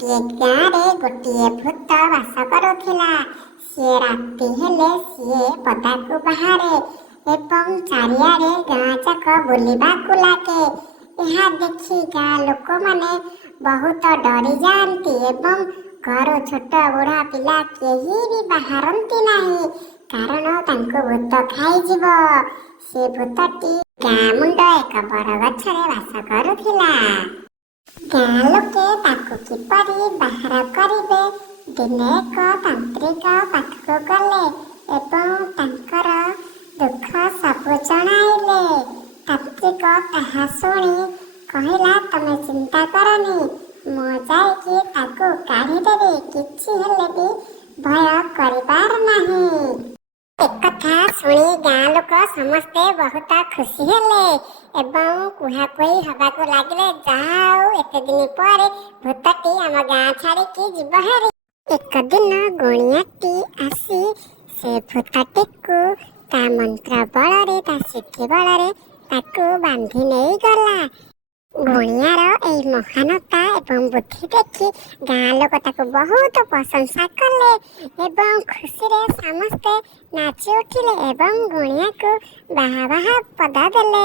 गोटे गाँव गोटे भूत बास करुला। सी राति हेले सी पदाकू बाहरे एवं चारिआडे गाँ जाक बुलिबाकू लागे। यह देखि गाँ लोक माने बहुत डरी जाती एवं घर छोट बुढ़ा पिला केही भी बाहरती नहीं, कारण तांको भूत खाइजिब। से भूतटी गाँ मुंड एक बड़ गछरे बास करुला। गाँ लोके ताकू किपरि बाहर करिबे दिने एक तांत्रिक पाखकू गले एवं तांकर दुख सबु जणाइले। तांत्रिक ताहा शुणी कहिला, तमे चिंता करनी, मु जाइकी ताकू काढ़ीदेवी, किछि हेले भी भय करिबार नाही। एक कथा शुणी गाँ लोक समस्ते बहुत खुशी हेले एवं कुहाकुही हबाकू लागिले, जाऊ एते दिन पर भूतटी आम गाँ छाड़िकी जीव हेरी। एक दिन गुणियाटी आसी से भूतटीकू ता मंत्र बଳରେ ता सिद्धि बଳରେ ताकू बांधी नहीं गला। गुणियार एई महानता एवं बुद्धि देखि गाँ लोक ताकू बहुत प्रशंसा कले एवं खुशी रे समस्ते नाची उठिले एवं गुणिया को बाहा बाहा पदा देले।